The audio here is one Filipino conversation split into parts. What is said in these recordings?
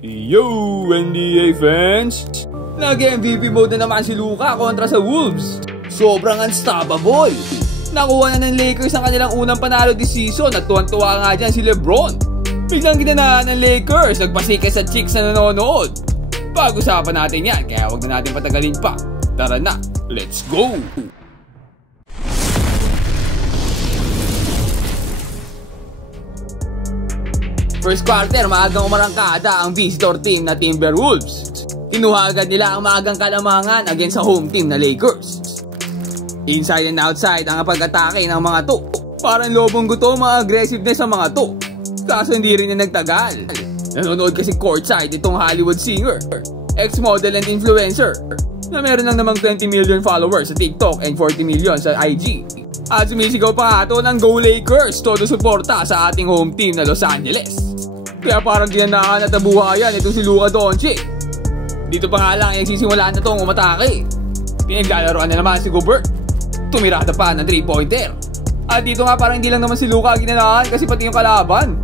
Yo, NBA fans! Nag-MVP mode na naman si Luka kontra sa Wolves. Sobrang unstoppable. Nakuha na ng Lakers ang kanilang unang panalo this season at tuwan-tuwa nga dyan si LeBron. Biglang ginanahan ng Lakers, nagpasikas sa chicks na nanonood. Pag-usapan natin yan, kaya wag na natin patagalin pa. Tara na, let's go! First quarter, maagang umarangkada ang visitor team na Timberwolves. Kinuha agad nila ang maagang kalamangan against sa home team na Lakers. Inside and outside ang pag-atake ng mga to. Parang lobong gutom ang aggressiveness ng mga to. Kaso hindi rin na nagtagal. Nanonood kasi courtside itong Hollywood singer, ex-model and influencer, na meron lang namang 20 million followers sa TikTok and 40 million sa IG. At sumisigaw pa nga ito ng Go Lakers, todo suporta sa ating home team na Los Angeles. Kaya parang ginanahan at nabuhayan itong si Luka Doncic. Dito pa nga lang nagsisimulaan na itong umatake. Pinaglalaroan na naman si Gobert. Tumirada pa ng 3-pointer. At dito nga parang hindi lang naman si Luka ginanahan kasi pati yung kalaban.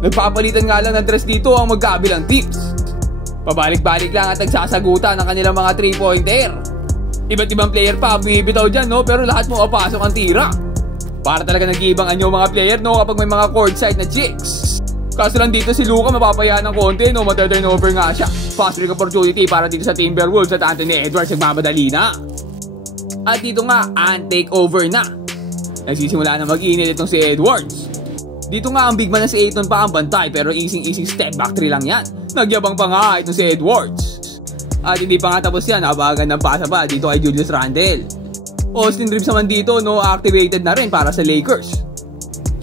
Nagpapalitan nga lang ng dress dito ang magkabilang teams. Pabalik-balik lang at nagsasagutan ng kanilang mga 3-pointer. Iba't ibang player pa bumibitaw dyan, no? Pero lahat mo papasok ang tira. Para talaga nag-iibang anyo mga player, no? Kapag may mga courtside na chicks. Kaso lang dito si Luka mapapayaan ng konti, no? Mata-turnover nga siya. Fast break opportunity para dito sa Timberwolves at Anthony Edwards nagmamadali na. At dito nga, take-over na. Nagsisimula na mag-init itong si Edwards. Dito nga ang big man na si Ayton pa ang bantay pero easing step back 3 lang yan. Nagyabang pa nga itong si Edwards. At hindi pa nga tapos yan, nabagan ng pasa pa dito kay Julius Randle. Austin Reeves naman dito, no, activated na rin para sa Lakers.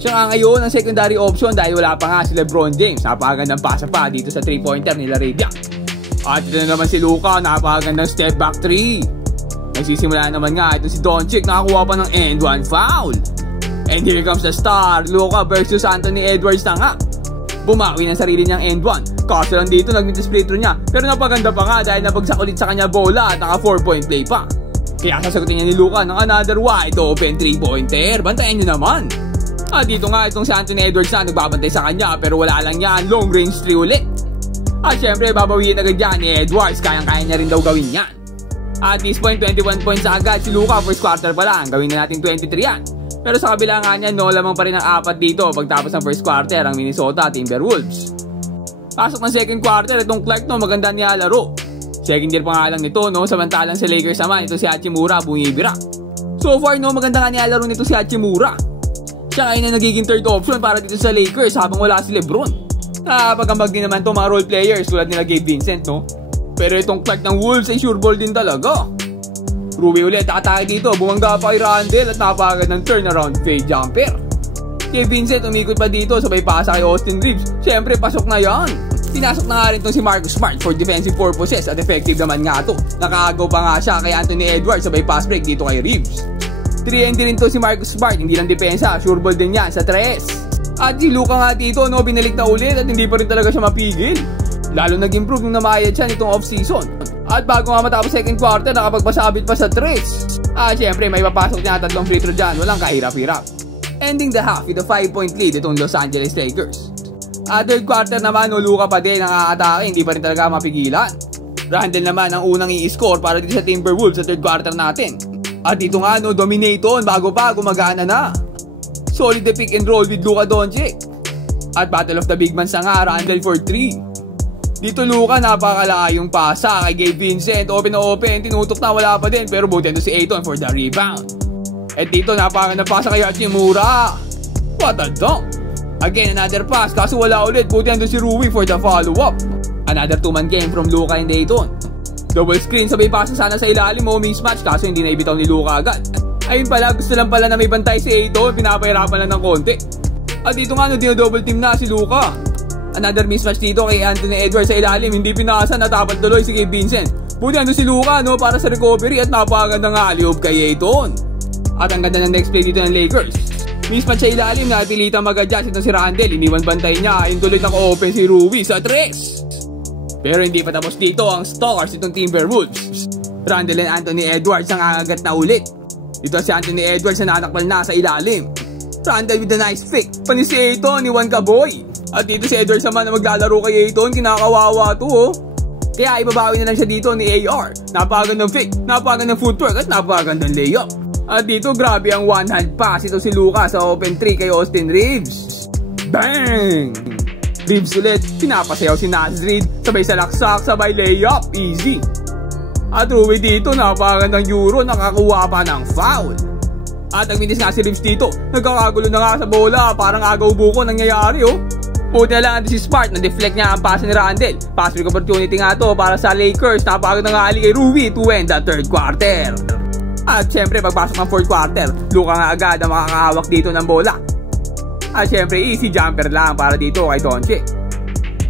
Siya nga ngayon ang secondary option dahil wala pa nga si LeBron James. Napagan ng pasa pa dito sa 3-pointer nila Arabia. At ito na naman si Luka, napagan ng step back 3. Nagsisimula naman nga ito si Doncic, nakakuha pa ng end 1 foul. And here comes the star, Luka versus Anthony Edwards na nga. Bumawi ng sarili niyang end 1. Kaso lang dito nag-split through niya. Pero napaganda pa nga dahil napagsak ulit sa kanya bola at naka 4-point play pa. Kaya sasagutin niya ni Luka ng another wide open 3-pointer. Bantayan niyo naman. At dito nga itong si Anthony Edwards na nagbabantay sa kanya pero wala lang yan, long range 3 ulit. At syempre babawiin agad yan ni Edwards, kayang-kaya niya rin daw gawin yan. At this point 21 points agad si Luka first quarter pa lang, gawin na natin 23 yan. Pero sa kabila nga niya, no, lamang pa rin ang 4 dito pagtapos ng first quarter ang Minnesota Timberwolves. Pasok ng second quarter, itong Clark, no, maganda niya laro. Second year pa nga lang nito, no, samantalang sa Lakers naman, ito si Hachimura bumibira. So far, no, maganda nga niya laro nito si Hachimura. Siya ngayon na nagiging third option para dito sa Lakers habang wala si LeBron. Napagambag din naman to mga role players tulad nila Gabe Vincent, no. Pero itong Clark ng Wolves ay sure ball din talaga. Ruby ulit, atake dito, bumangga pa kay Randle at napagad ng turnaround fade jumper. Kay Vincent umikot pa dito, sabay pasa kay Austin Reeves. Siyempre pasok na yan. Pinasok na nga rin itong si Marcus Smart for defensive purposes at effective naman nga to. Nakagaw pa nga siya kay Anthony Edwards, sabay pass break dito kay Reeves. 3-and din to si Marcus Smart, hindi lang depensa, sure ball din yan sa 3. At si Luka nga dito, no, binalik na ulit at hindi pa rin talaga siya mapigil. Lalo nag-improve nung namayad siya nitong off-season. At bago nga matapos second quarter, nakapagpasabit pa sa 3. At syempre may papasok niya 3 free throw dyan, walang kahirap-hirap. Ending the half with a 5-point lead itong Los Angeles Lakers. At third quarter naman, no, Luka pa din ang aatake, hindi pa rin talaga mapigilan. Randle naman ang unang i-score para dito sa Timberwolves sa third quarter natin. At dito nga, no, dominaton bago pa gumagana na. Solid the pick and roll with Luka Doncic. At battle of the big man sa nga, Randle for 3. Dito Luka, napakalayong pasa kay Gabe Vincent, open na open, tinutok na wala pa din, pero buti si Ayton for the rebound. At dito napakaganda pasa kay Hachimura. What a dunk! Again, another pass, kaso wala ulit, buti si Rui for the follow-up. Another 2-man game from Luka and Ayton. Double screen, sabay pasa sana sa ilalim mo, mismatch, kaso hindi naibitaw ni Luka agad. Ayun pala, gusto lang pala na may bantay si Ayton, pinapahirapan lang ng konti. At dito nga, no, dino-double team na si Luka. Another mismatch dito kay Anthony Edwards sa ilalim, hindi pinasa, natapat tuloy si Gabe Vincent. Buti si Luka, no, para sa recovery at napakagandang alley-oop kay Ayton. At ang ganda ng next play dito ng Lakers. Mismatch sa ilalim, napilitang mag-adjust itong si Randle, iniwan bantay niya, ayun tuloy naka-open si Rui sa 3. Pero hindi pa tapos dito ang stalkers itong Timberwolves. Randle and Anthony Edwards ang agagat na ulit. Ito si Anthony Edwards na natakbal na sa ilalim. Randle with a nice fake, pani si Ayton, ni Juan Kaboy. At dito si Edwards naman na maglalaro kay Ayton, kinakawawa to oh. Kaya ibabawi na lang siya dito ni AR. Napakagandang fake, napakagandang footwork at napakagandang layup. At dito grabe ang one hand pass ito si Luka sa open 3 kay Austin Reeves. Bang! Reeves ulit, pinapasayaw si Nasrid, sabay salaksak, sabay layup, easy. At Rui dito, napakagandang euro, nakakuha pa ng foul. At nagminis nga si Reeves dito, nagkakagulo na nga sa bola, parang agaw buko nangyayari oh. Buti na lang si Smart, na-deflect niya ang pass ni Randle. Pass break opportunity nga to para sa Lakers, napakagandang ali kay Rui to end the third quarter. At syempre pagpasok ng fourth quarter, Luka nga agad ang makakahawak dito ng bola. At syempre easy jumper lang para dito kay Doncic.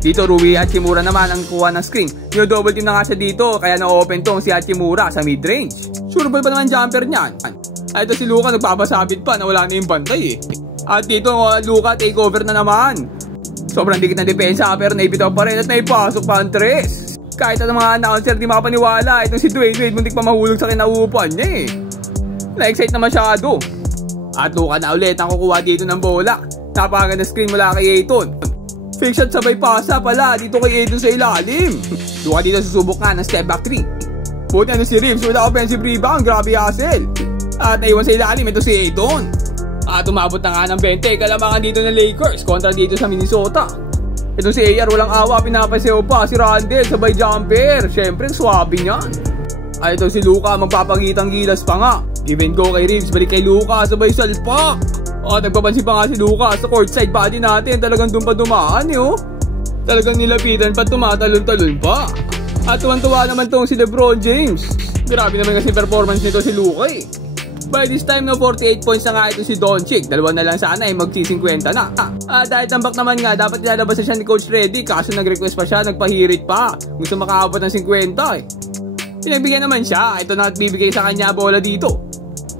Dito Rui Hachimura naman ang kuha ng screen. Yung double team na nga siya dito, kaya na-open tong si Hachimura sa mid-range. Sureball pa naman jumper niyan. At ito si Luka nagpapasabit pa na wala na yung bantay eh. At dito Luka takeover na naman. Sobrang dikit ng depensa pero naibitaw pa rin at naipasok pa ang tres. Kahit ang mga announcer di makapaniwala, itong si Dwayne Wade muntik pa mahulog sa kinauupuan niya eh. Na-excite na masyado. At Luka na ulit ang kukuha dito ng bola. Napakaganda screen mula kay Ayton. Fake shot sabay pasa pala dito kay Ayton sa ilalim. Luka dito susubok nga ng step back 3. Buti ano si Reeves with offensive rebound, grabe hustle. At naiwan sa ilalim ito si Ayton. At umabot na nga ng 20 kalamangan dito ng Lakers kontra dito sa Minnesota. Ito si AR walang awa, pinapasayaw pa si Randle sabay jumper. Syempre swabe niyan. Ay ito si Luka magpapagitang gilas pa nga. Give and go kay Reeves, balik kay Luka sabay salpak. At nagpapansin pa nga si Luka sa courtside body natin, talagang doon pa dumaan eh oh. Talagang nilapitan pa, tumatalon-talon pa. At tuwan-tuwa naman tong si LeBron James. Grabe naman kasi performance nito si Luka eh. By this time na 48 points na nga ito si Doncic. Dalawa na lang sana ay magsi-50 na. Dahil tambak naman nga, dapat ilalabas na siya ni Coach Reddy. Kaso nag-request pa siya, nagpahirit pa. Gusto makaabot ng 50 eh. Pinagbigyan naman siya. Ito na at bibigay sa kanya bola dito.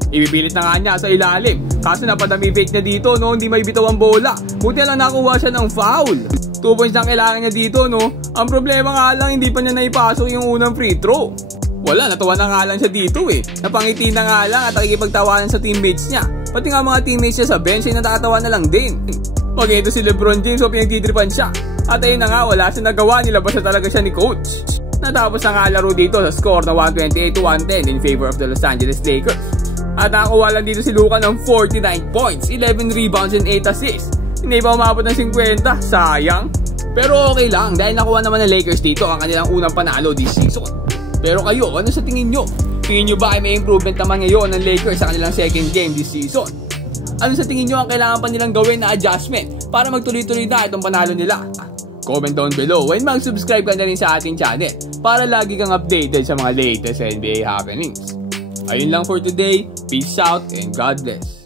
Ibipilit na nga niya sa ilalim. Kaso napadami fake na dito no, hindi may bitaw ang bola. Buti lang nakuha siya ng foul. 2 points lang kailangan niya dito no. Ang problema nga lang, hindi pa niya naipasok yung unang free throw. Wala, natuwa na nga lang siya dito eh. Napangiti na nga lang at nakikipagtawanan sa teammates niya. Pati nga mga teammates niya sa bench ay natatawa na lang din. Pag ito si LeBron James o pinagtitripan siya. At ayun na nga, wala siya nagawa, nilabas na talaga siya ni coach. Natapos na nga laro dito sa score na 128-110 in favor of the Los Angeles Lakers. At nakakuha lang dito si Luka ng 49 points, 11 rebounds and 8 assists. Hindi pa umabot ng 50, sayang. Pero okay lang dahil nakuha naman ng Lakers dito ang kanilang unang panalo this season. Pero kayo, ano sa tingin nyo? Tingin nyo ba ay may improvement naman ngayon ng Lakers sa kanilang second game this season? Ano sa tingin nyo ang kailangan pa nilang gawin na adjustment para magtuloy-tuloy na itong panalo nila? Comment down below and mag-subscribe ka na rin sa ating channel para lagi kang updated sa mga latest NBA happenings. Ayun lang for today. Peace out and God bless.